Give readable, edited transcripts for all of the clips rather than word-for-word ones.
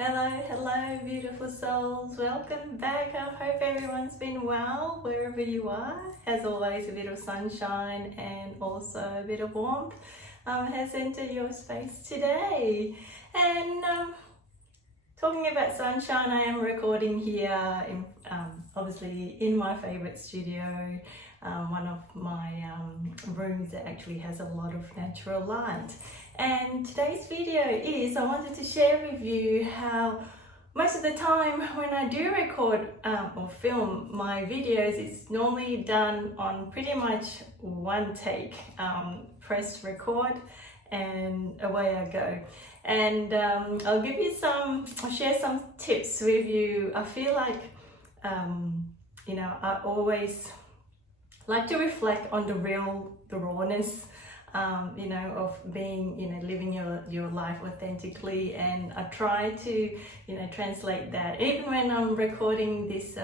Hello, beautiful souls. Welcome back. I hope everyone's been well wherever you are. As always, a bit of sunshine and also a bit of warmth has entered your space today. And talking about sunshine, I am recording here, obviously in my favorite studio, one of my rooms that actually has a lot of natural light. And today's video is, I wanted to share with you how most of the time when I do record or film my videos, it's normally done on pretty much one take. Press record and away I go. And I'll share some tips with you. I feel like, I always like to reflect on the rawness, of being, living your life authentically. And I try to, translate that. Even when I'm recording this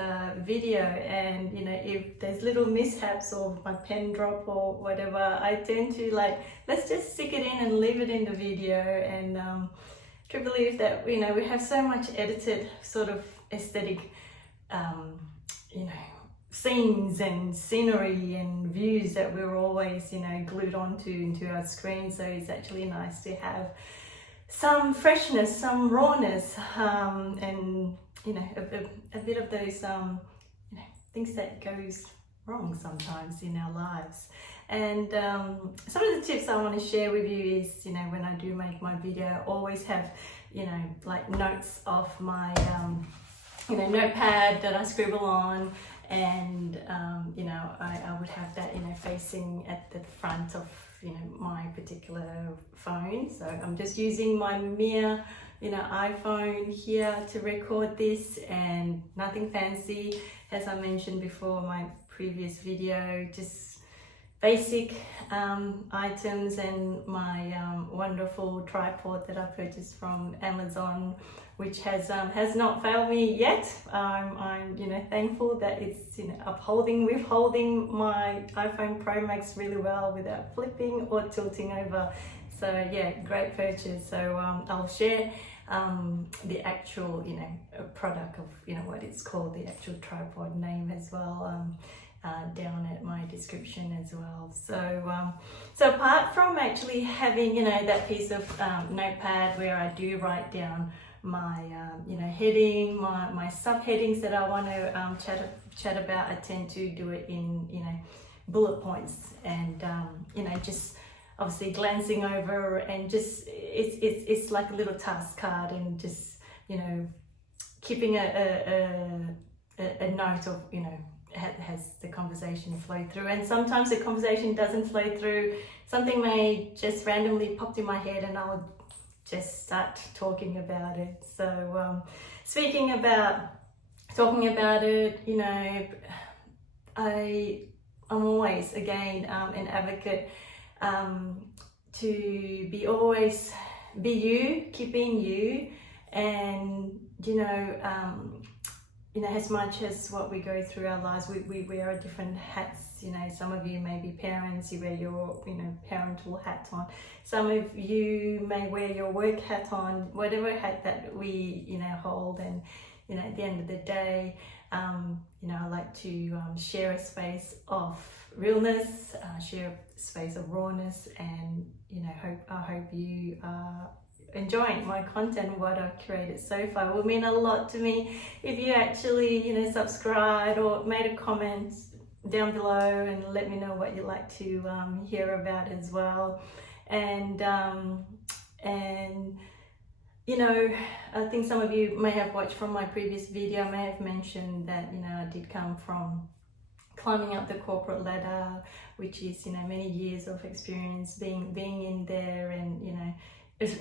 video and, if there's little mishaps or my pen drop or whatever, I tend to let's just stick it in and leave it in the video. And to believe that, we have so much edited sort of aesthetic, scenes and scenery and views that we're always glued onto into our screen. So it's actually nice to have some freshness, some rawness, and a bit of those things that goes wrong sometimes in our lives. And some of the tips I want to share with you is, when I do make my video, I always have notes off my notepad that I scribble on. And I would have that facing at the front of my particular phone. So I'm just using my mere iPhone here to record this, and nothing fancy, as I mentioned before in my previous video, just basic items and my wonderful tripod that I purchased from Amazon, which has not failed me yet. I'm thankful that it's withholding my iPhone Pro Max really well without flipping or tilting over. So yeah, great purchase. So I'll share the actual product of what it's called, the actual tripod name as well, down at my description as well. So apart from actually having that piece of notepad where I do write down my heading, my subheadings that I want to chat about, I tend to do it in bullet points, and just obviously glancing over, and just it's like a little task card, and just keeping a note of has the conversation flow through. And sometimes the conversation doesn't flow through, something may just randomly pop in my head and I'll just start talking about it. So speaking about talking about it, I'm always again an advocate to be you, keep being you. And as much as what we go through our lives, we wear different hats. Some of you may be parents, you wear your parental hat on. Some of you may wear your work hat on, whatever hat that we hold. And at the end of the day, I like to share a space of realness, share a space of rawness, and I hope you are enjoying my content, what I've created so far. It will mean a lot to me if you actually subscribed or made a comment down below and let me know what you'd like to hear about as well. And I think some of you may have watched from my previous video, I may have mentioned that I did come from climbing up the corporate ladder, which is many years of experience being in there, and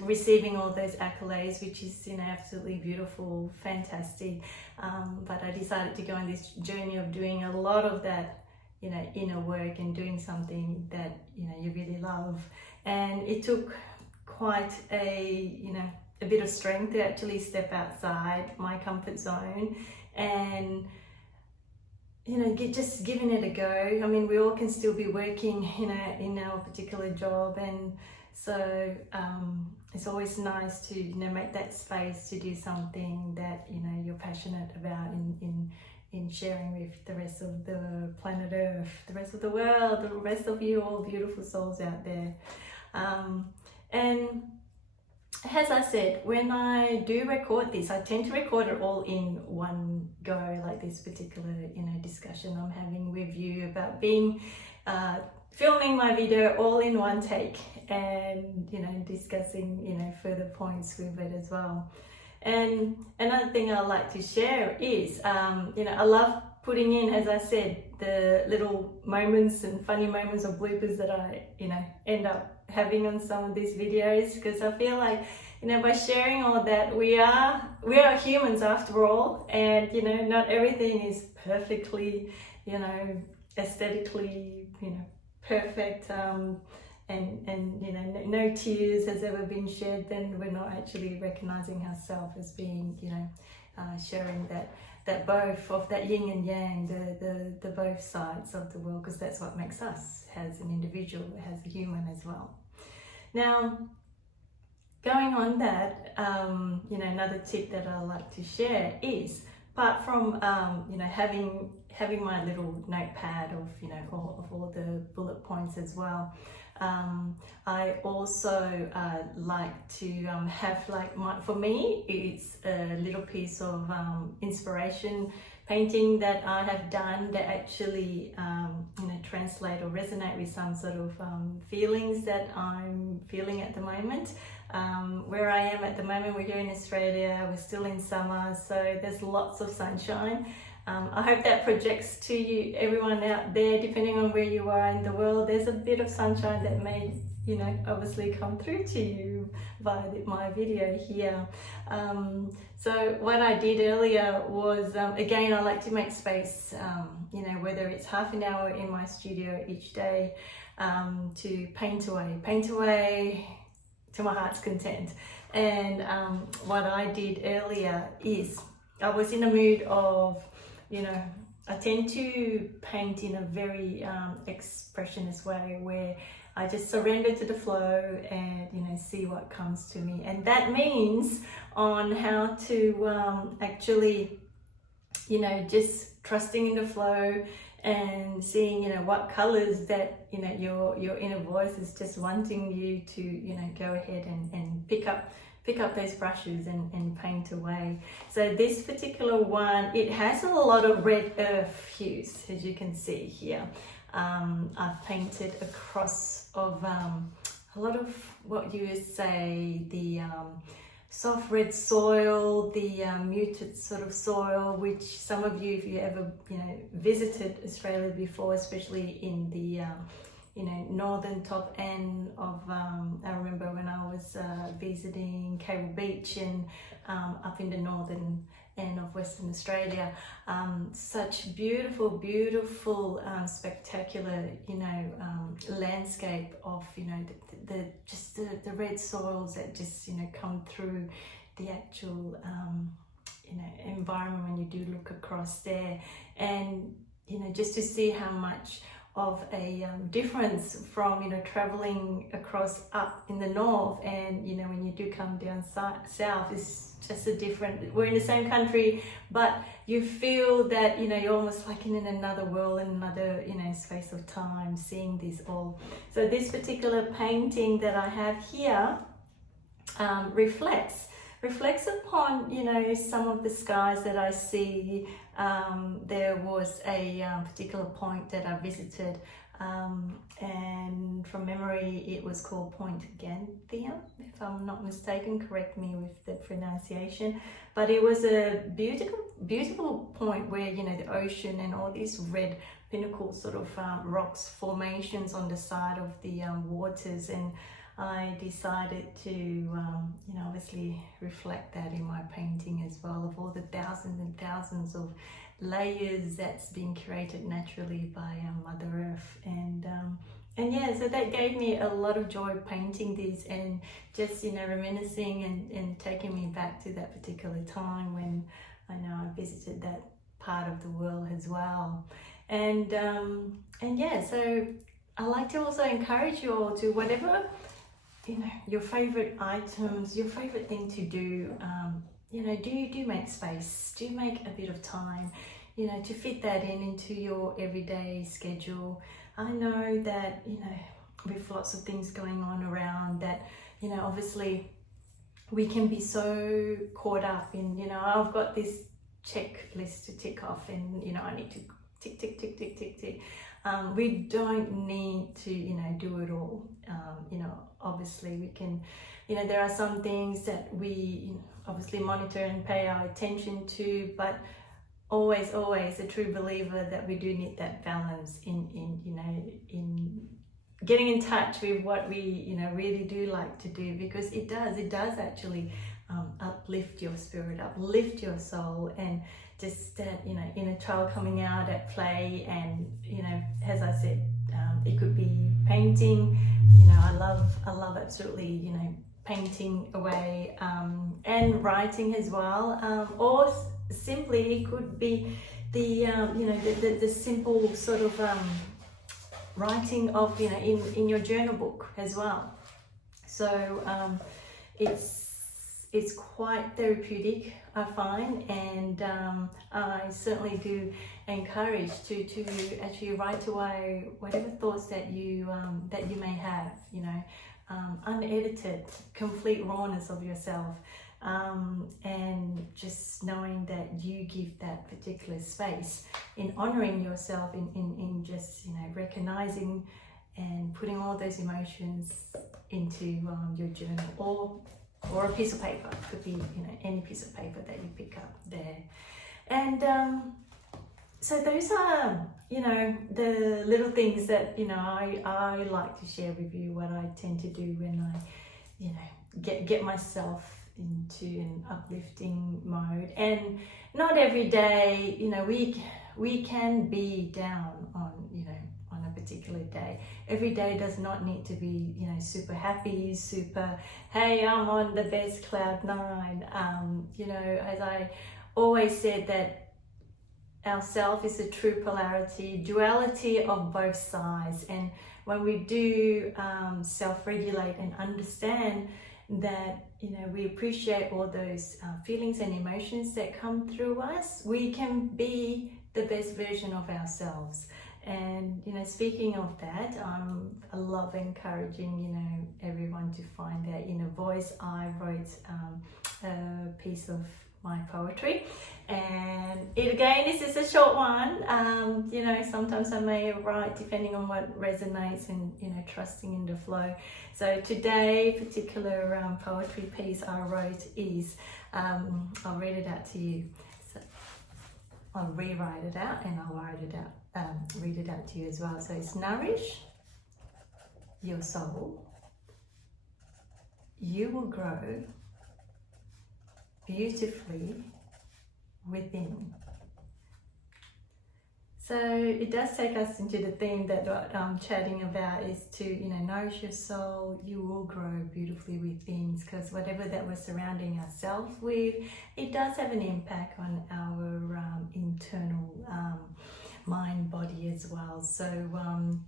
receiving all those accolades, which is absolutely beautiful, fantastic. But I decided to go on this journey of doing a lot of that inner work and doing something that you really love. And it took quite a bit of strength to actually step outside my comfort zone and just giving it a go. I mean, we all can still be working in our particular job, and So it's always nice to, you know, make that space to do something that, you know, you're passionate about in sharing with the rest of the planet Earth, the rest of the world, the rest of you all beautiful souls out there. And as I said, when I do record this, I tend to record it all in one go, like this particular, you know, discussion I'm having with you about being, filming my video all in one take, and, you know, discussing, you know, further points with it as well. And another thing I like to share is, you know, I love putting in, as I said, the little moments and funny moments or bloopers that I, you know, end up having on some of these videos, because I feel like, you know, by sharing all that, we are humans after all, and, you know, not everything is perfectly, you know, aesthetically, you know, perfect, and you know, no tears has ever been shed, then we're not actually recognizing ourselves as being, you know, sharing that both of that yin and yang, the both sides of the world, because that's what makes us as an individual, as a human as well. Now, going on that, you know, another tip that I like to share is, apart from you know, having my little notepad of, you know, all the bullet points as well, I also like to have, like, for me it's a little piece of inspiration painting that I have done that actually you know, translate or resonate with some sort of feelings that I'm feeling at the moment. Where I am at the moment, we're here in Australia, we're still in summer, so there's lots of sunshine. I hope that projects to you, everyone out there, depending on where you are in the world. There's a bit of sunshine that may, you know, obviously come through to you via my video here. So what I did earlier was, again, I like to make space, you know, whether it's half an hour in my studio each day, to paint away to my heart's content. And what I did earlier is, I was in a mood of, you know, I tend to paint in a very expressionist way, where I just surrender to the flow and, you know, see what comes to me. And that means on how to actually, you know, just trusting in the flow and seeing, you know, what colors that, you know, your inner voice is just wanting you to, you know, go ahead and pick up those brushes and paint away. So this particular one, it has a lot of red earth hues, as you can see here. I've painted across of a lot of what you would say the soft red soil, the muted sort of soil, which some of you, if you ever, you know, visited Australia before, especially in the you know, northern top end of, I remember when I was visiting Cable Beach and up in the northern end of Western Australia, such beautiful, spectacular, you know, landscape of, you know, the red soils that just, you know, come through the actual, you know, environment when you do look across there. And, you know, just to see how much of a difference from, you know, traveling across up in the north, and, you know, when you do come down south, it's just a different, we're in the same country, but you feel that, you know, you're almost like in another world, in another, you know, space of time, seeing this all. So this particular painting that I have here reflects upon, you know, some of the skies that I see. There was a particular point that I visited, and from memory it was called Point Ganthium, if I'm not mistaken, correct me with the pronunciation, but it was a beautiful point where, you know, the ocean and all these red pinnacle sort of rocks formations on the side of the waters, and I decided to, you know, obviously reflect that in my painting as well, of all the thousands and thousands of layers that's been created naturally by Mother Earth. And yeah, so that gave me a lot of joy painting these, and just, you know, reminiscing and taking me back to that particular time when I know I visited that part of the world as well. And yeah, so I like to also encourage you all to, whatever you know, your favorite items, your favorite thing to do. You know, do make space, do make a bit of time, you know, to fit that into your everyday schedule. I know that, you know, with lots of things going on around that, you know, obviously we can be so caught up in, you know, I've got this checklist to tick off and, you know, I need to tick, tick, tick, tick, tick, tick. We don't need to, you know, do it all. You know, obviously we can, you know, there are some things that we, you know, obviously monitor and pay our attention to, but always a true believer that we do need that balance in you know, in getting in touch with what we, you know, really do like to do, because it does actually uplift your spirit, uplift your soul, and just that, you know, inner child coming out at play. And, you know, as I said, it could be painting, you know, I love absolutely, you know, painting away, and writing as well, or simply it could be the you know, the simple sort of writing of, you know, in your journal book as well. So it's quite therapeutic, I find, and I certainly do encourage to actually write away whatever thoughts that you may have, you know, unedited, complete rawness of yourself, and just knowing that you give that particular space in honoring yourself, in just, you know, recognizing and putting all those emotions into your journal, or a piece of paper. It could be, you know, any piece of paper that you pick up there. And so those are, you know, the little things that, you know, I like to share with you, what I tend to do when I, you know, get myself into an uplifting mode. And not every day, you know, we can be down on, you know, on a particular day. Every day does not need to be, you know, super happy, super, hey, I'm on the best cloud nine. You know, as I always said, that our self is a true polarity, duality of both sides. And when we do self-regulate and understand that, you know, we appreciate all those feelings and emotions that come through us, we can be the best version of ourselves. And, you know, speaking of that, I love encouraging, you know, everyone to find their inner voice. I wrote a piece of my poetry, and this is a short one. You know, sometimes I may write depending on what resonates, and, you know, trusting in the flow. So today, particular poetry piece I wrote is, I'll read it out to you. So I'll rewrite it out and I'll write it out, read it out to you as well. So it's: nourish your soul, you will grow beautifully within. So it does take us into the theme that what I'm chatting about is to, you know, nourish your soul, you will grow beautifully within, because whatever that we're surrounding ourselves with, it does have an impact on our internal mind, body as well. So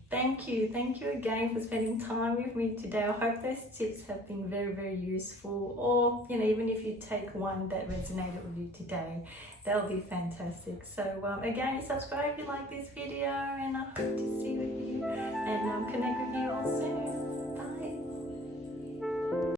thank you again for spending time with me today. I hope those tips have been very, very useful, or, you know, even if you take one that resonated with you today, that'll be fantastic. So again, subscribe if you like this video, and I hope to see with you and connect with you all soon.